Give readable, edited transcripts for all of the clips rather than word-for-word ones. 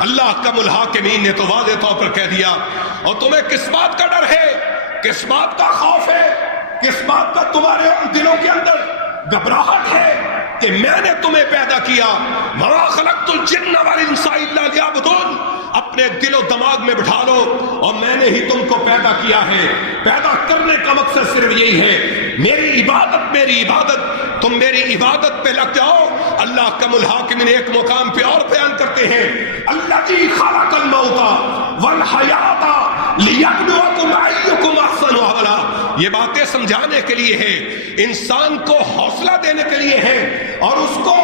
اللہ احکم الحاکمین نے تو واضح طور پر کہہ دیا. اور تمہیں کس بات کا ڈر ہے, کس بات کا خوف ہے, کس بات کا تمہارے دلوں کے اندر گھبراہٹ ہے کہ میں نے تمہیں پیدا کیا. وَمَا خَلَقْتُ الْجِنَّ وَالْإِنسَ إِلَّا لِيَعْبُدُونِ. اپنے دل و دماغ میں بٹھا لو, اور میں نے ہی تم کو پیدا کیا ہے. پیدا کرنے کا مقصد صرف یہی ہے, میری عبادت, میری عبادت. تم میری عبادت پہ لگ جاؤ. اللہ کم الحاکمین ایک مقام پہ اور بیان کرتے ہیں, الذی خلق الموت والحیات لیبلوکم ایکم احسن عملا. یہ باتیں سمجھانے کے لیے ہے, انسان کو حوصلہ دینے کے لیے ہے, اور اس کو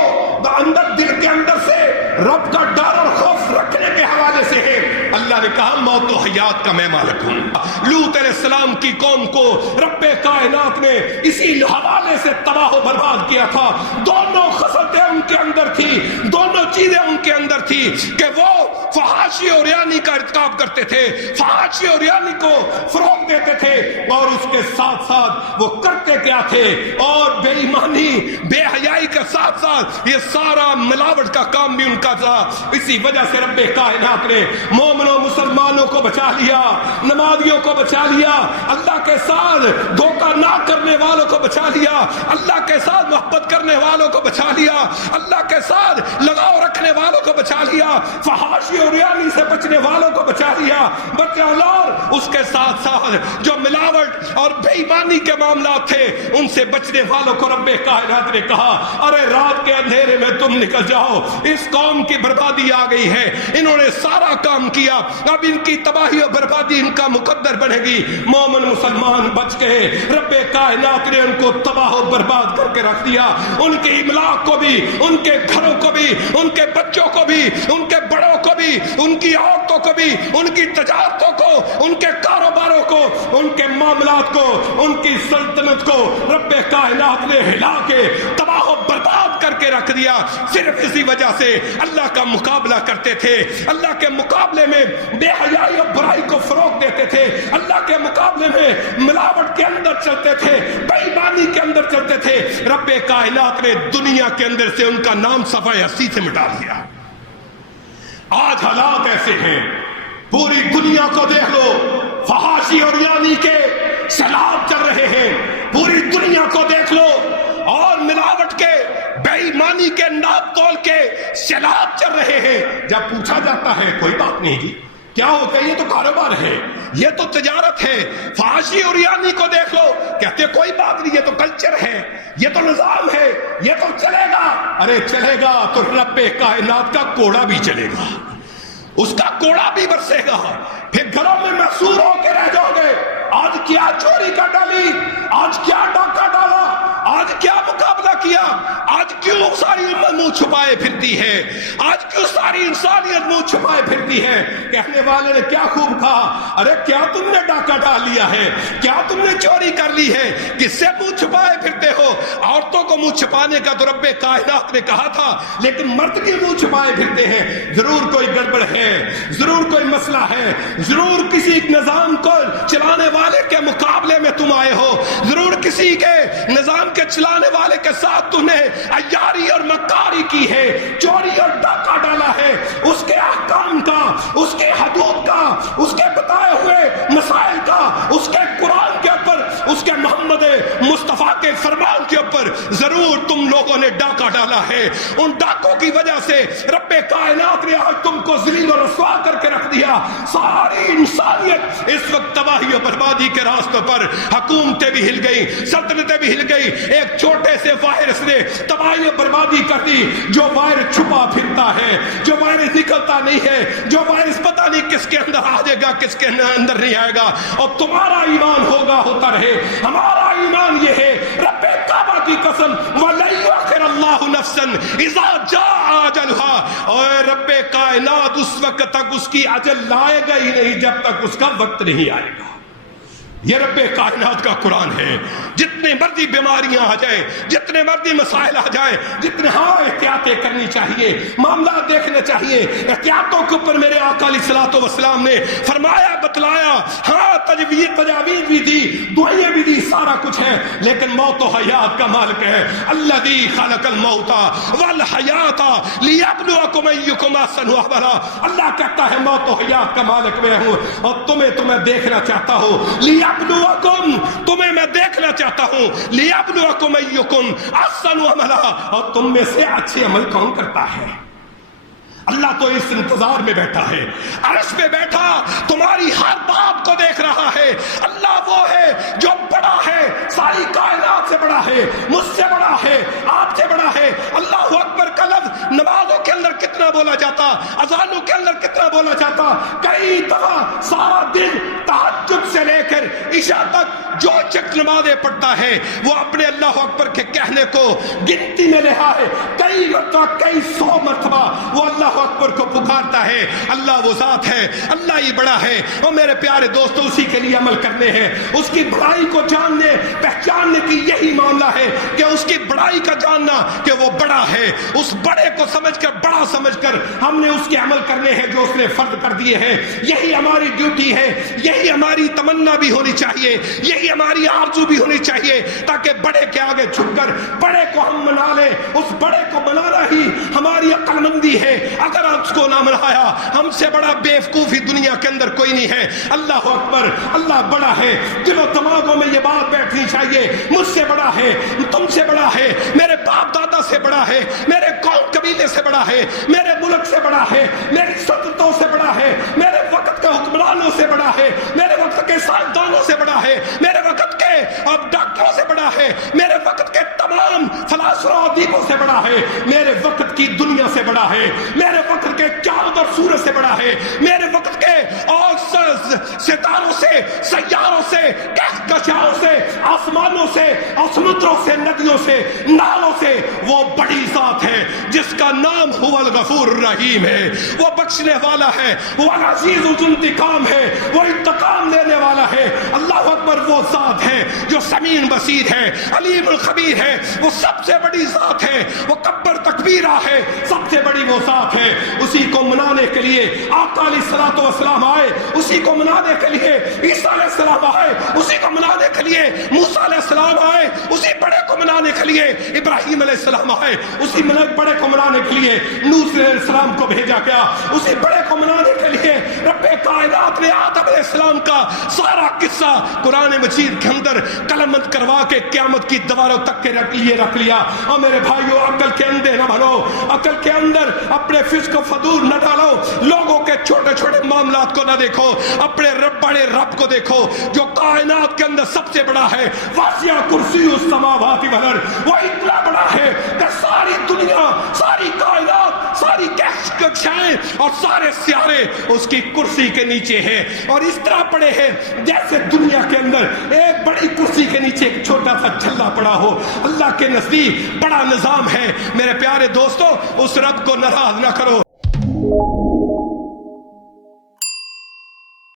اندر دل کے اندر سے رب کا ڈر اور خوف رکھنے کے حوالے سے ہے. اللہ نے کہا موت و حیات کا میں مالک ہوں. لوط علیہ السلام کی قوم کو رب کائنات نے اسی حوالے سے تباہ و برباد کیا تھا. دونوں خصلتیں ان کے اندر تھی, دونوں چیزیں ان کے اندر تھی کہ وہ فحاشی اور ریانی کا ارتکاب کرتے تھے, فحاشی اور ریانی کو فروغ دیتے تھے, اور اس کے ساتھ ساتھ وہ کرتے کیا تھے, اور بے ایمانی بے حیائی کے ساتھ ساتھ یہ سارا ملاوٹ کا کام بھی ان کا تھا. اسی وجہ سے رب کائنات نے مومنوں مسلمانوں کو بچا لیا, نمازیوں کو بچا لیا, اللہ کے ساتھ دھوکہ نہ کرنے والوں کو بچا لیا, اللہ کے ساتھ محبت کرنے والوں کو بچا لیا, اللہ کے ساتھ لگاؤ رکھنے والوں کو بچا لیا, فحاشی اور ریانی سے بچنے والوں کو بچا لیا. بچہ اور اس کے ساتھ ساتھ جو ملاوٹ اور بے ایمانی کے معاملات تھے ان سے بچنے والوں کو رب کائنات نے کہا ارے رات کے اندھیرے میں تم نکل جاؤ, اس قوم کی بربادی آ گئی ہے, انہوں نے سارا کام کیا, اب ان کی تباہی اور بربادی ان کا مقدر بنے گی. مومن مسلمان بچ گئے, رب کائنات نے ان کو تباہ و برباد کر کے رکھ دیا. ان کے املاک کو بھی, ان کے گھروں کو بھی, ان کے بچوں کو بھی, ان کے بڑوں کو بھی, ان کی عورتوں کو بھی, ان کی تجارتوں کو, ان کے کاروباروں کو, ان کے معاملات کو, ان کی سلطنت کو رب کائنات نے ہلا کے تباہ و برباد کر کے رکھ دیا. صرف اسی وجہ سے اللہ کا مقابلہ کرتے تھے, اللہ کے مقابلے میں بے حیائی اور برائی کو فروغ دیتے تھے, اللہ کے مقابلے میں ملاوٹ کے اندر چلتے تھے, بے ایمانی کے اندر چلتے تھے. رب کائنات نے دنیا کے اندر سے ان کا نام صفحہ ہستی سے مٹا دیا. آج حالات ایسے ہیں, پوری دنیا کو دیکھ لو, فحاشی اور ریانی کے سیلاب چل رہے ہیں. پوری دنیا کو دیکھ لو, اور ملاوٹ کے بے ایمانی کے ناپ تول کے سیلاب چل رہے ہیں. جب پوچھا جاتا ہے کوئی بات نہیں جی, کیا ہوتا ہے, یہ تو کاروبار ہے, یہ تو تجارت ہے. فحاشی اور ریانی کو دیکھ لو, کہتے کوئی بات نہیں, یہ تو کلچر ہے, یہ تو نظام ہے, یہ تو چلے گا. ارے چلے گا تو رب کائنات کا کوڑا بھی چلے گا, اس کا کوڑا بھی برسے گا, پھر گھروں میں محصور ہو کے رہ جاؤ گے. آج کیا چوری کا ڈالی, آج کیا ڈاکہ ڈالا, آج کیا مقابلہ کیا, آج کیوں ساری امت منہ چھپائے پھرتی ہے, آج کیوں ساری انسانیت منہ چھپائے پھرتی ہے. کہنے والے نے کیا خوب کہا, ارے کیا تم نے ڈاکہ ڈال لیا ہے, کیا تم نے چوری کر لی ہے, کس سے منہ چھپائے پھرتے ہو. عورتوں کو منہ چھپانے کا تو رب کائنات نے کہا تھا, لیکن مرد کی منہ چھپائے پھرتے ہیں. ضرور کوئی گڑبڑ ہے, ضرور کوئی مسئلہ ہے, ضرور کسی نظام کو چلانے والے کے مقابلے میں تم آئے ہو, ضرور کسی کے نظام کے چلانے والے کے ساتھ تم نے عیاری اور مکاری کی ہے, چوری اور ڈاکہ ڈالا ہے. اس کے احکام کا, اس کے حدود کا, اس کے بتائے ہوئے مسائل کا, اس کے قرآن کے اوپر, اس کے محمد مصطفیٰ کے فرمان کے اوپر ضرور تم لوگوں نے ڈاکہ ڈالا ہے. ان ڈاکوں کی وجہ سے رب کائنات نے آج تم کو ذلیل و رسوا کر کے رکھ دیا. ساری انسانیت اس وقت تباہی و بربادی کے راستوں پر, حکومتیں بھی ہل گئی, سلطنتیں بھی ہل گئی. ایک چھوٹے سے وائرس نے تباہی و بربادی کر دی. جو وائرس چھپا پھرتا ہے, جو وائرس نکلتا نہیں ہے, جو وائرس پتہ نہیں کس کے اندر آ جائے گا, کس کے اندر نہیں آئے گا. اور تمہارا ایمان ہوگا ہوتا رہے, ہمارا ایمان یہ ہے, رب کعبہ کی قسم, وَلَن يُؤَخِّرَ اللَّهُ نَفْسًا إِذَا جَاءَ أَجَلُهَا. اور رب کائنات اس وقت تک اس کی اجل لائے گا ہی نہیں جب تک اس کا وقت نہیں آئے گا. یہ رب کائنات کا قرآن ہے. جتنے مرضی بیماریاں آ جائیں، جتنے مرضی مسائل آ جائیں، جتنے احتیاطیں کرنی چاہیے، معاملات دیکھنے چاہیے. احتیاطوں کے اوپر میرے آقا علیہ الصلوۃ والسلام نے فرمایا، بتلایا. تجاویز بھی دی، دعائیں بھی دی، سارا کچھ ہے، لیکن موت و حیات کا مالک ہے. الذی خلق الموت والحیات لیبلوکم ایکم احسن عملا. اللہ کہتا ہے موت و حیات کا مالک میں ہوں، اور تمہیں دیکھنا چاہتا ہوں. لیبلوکم، تمہیں میں دیکھنا چاہتا ہوں. لیبلوکم ایکم احسن عملا، اور تم میں سے اچھے عمل کون کرتا ہے. اللہ تو اس انتظار میں بیٹھا ہے، عرش پہ بیٹھا تمہاری ہر بات کو دیکھ رہا ہے. اللہ وہ ہے جو بڑا ہے، ساری کائنات سے بڑا ہے، مجھ سے بڑا ہے، آپ سے بڑا ہے. اللہ اکبر کا لفظ نمازوں کے اندر کتنا بولا جاتا، اذانوں کے اندر کتنا بولا جاتا. کئی دفعہ سارا دن تہجد سے لے کر عشاء تک جو شخص نمازیں پڑھتا ہے وہ اپنے اللہ اکبر کے کہنے کو گنتی میں رہا ہے. کئی مرتبہ، کئی 100 مرتبہ وہ اللہ اکبر کو پکارتا ہے. اللہ وہ ذات ہے، اللہ ہی بڑا ہے. اور میرے پیارے دوستو، اسی کے لیے عمل کرنے ہیں. اس کی بڑائی کو جاننے پہچاننے کی یہی معاملہ ہے کہ اس کی بڑائی کا جاننا کہ وہ بڑا ہے. اس بڑے کو سمجھ کر، بڑا سمجھ کر ہم نے اس کے عمل کرنے ہیں جو اس نے فرض کر دیے ہیں. یہی ہماری ڈیوٹی ہے، یہی ہماری تمنا بھی ہونی چاہیے، یہی ہماری آرزو بھی ہونی چاہیے، تاکہ بڑے کے آگے جھک کر بڑے کو ہم منا لیں. اس بڑے کو منانا ہی ہماری عقل مندی ہے. اگر اس کو نہ منایا، ہم سے بڑا بیوقوفی دنیا کے اندر کوئی نہیں ہے. اللہ اکبر، اللہ بڑا ہے. دل و دماغوں میں یہ بات بیٹھنی چاہیے، مجھ سے بڑا ہے، تم سے بڑا ہے، میرے باپ دادا سے بڑا ہے، میرے قوم قبیلے سے بڑا ہے، میرے ملک سے بڑا ہے، میری سلطنتوں سے بڑا ہے، میرے وقت کے حکمرانوں سے بڑا ہے، میرے وقت کے سائنسدانوں سے بڑا ہے، میرے وقت کے ڈاکٹروں سے بڑا ہے، میرے وقت کے تمام فلاسفوں اور ادیبوں سے بڑا ہے، میرے وقت کی دنیا سے بڑا ہے، میرے وقت کے چاند اور سورج سے بڑا ہے، میرے وقت کے اور ستاروں سے، سیاروں سے، کہکشاؤں سے، آسمانوں سے اور سمندروں سے، ندیوں سے، نالوں سے. وہ بڑی ذات ہے جس کا نام هو الغفور الرحیم ہے. وہ بخشنے والا ہے، وہ العزیز ذو انتقام ہے، وہ انتقام لینے والا ہے. اللہ اکبر، وہ ذات ہے جو سمیع بصیر ہے، علیم الخبیر ہے. وہ سب سے بڑی ذات ہے، وہ کبر تکبیرہ ہے، سب سے بڑی وہ ذات ہے. اسی کو منانے کے لیے آقا علیہ الصلوۃ والسلام آئے، اسی کو منانے کے لیے عیسیٰ علیہ السلام آئے، اسی کو منانے کے لیے موسیٰ علیہ السلام آئے، اسی بڑے کو منانے کے لیے ابراہیم علیہ السلام آئے، اسی بڑے کو منانے کے لیے نوح علیہ السلام کو بھیجا گیا، اسی بڑے کو منانے کے لیے رب کائنات نے آدم علیہ السلام کا سارا قصہ قرآن مجید کے اندر قلمبند کروا کے قیامت کی دیواروں تک کے رکھ لیا. اور میرے بھائیو، عقل کے اندھے نہ بنو، عقل کے اندر اپنے فسق و فجور نہ ڈالو، لوگوں کے چھوٹے چھوٹے معاملات کو نہ دیکھو، اپنے بڑے رب کو دیکھو جو کائنات کے اندر سب سے بڑا ہے. واسع کرسی السماوات والارض، وہ اتنا بڑا ہے کہ ساری دنیا، ساری کائنات، ساری کہکشائیں اور سارے سیارے اس کی کرسی کے نیچے ہیں. اور اس طرح پڑے ہیں جیسے دنیا کے اندر ایک بڑی کرسی کے نیچے ایک چھوٹا سا چھلا پڑا ہو. اللہ کے نزدیک بڑا نظام ہے. میرے پیارے دوستو، اس رب کو ناراض نہ کرو.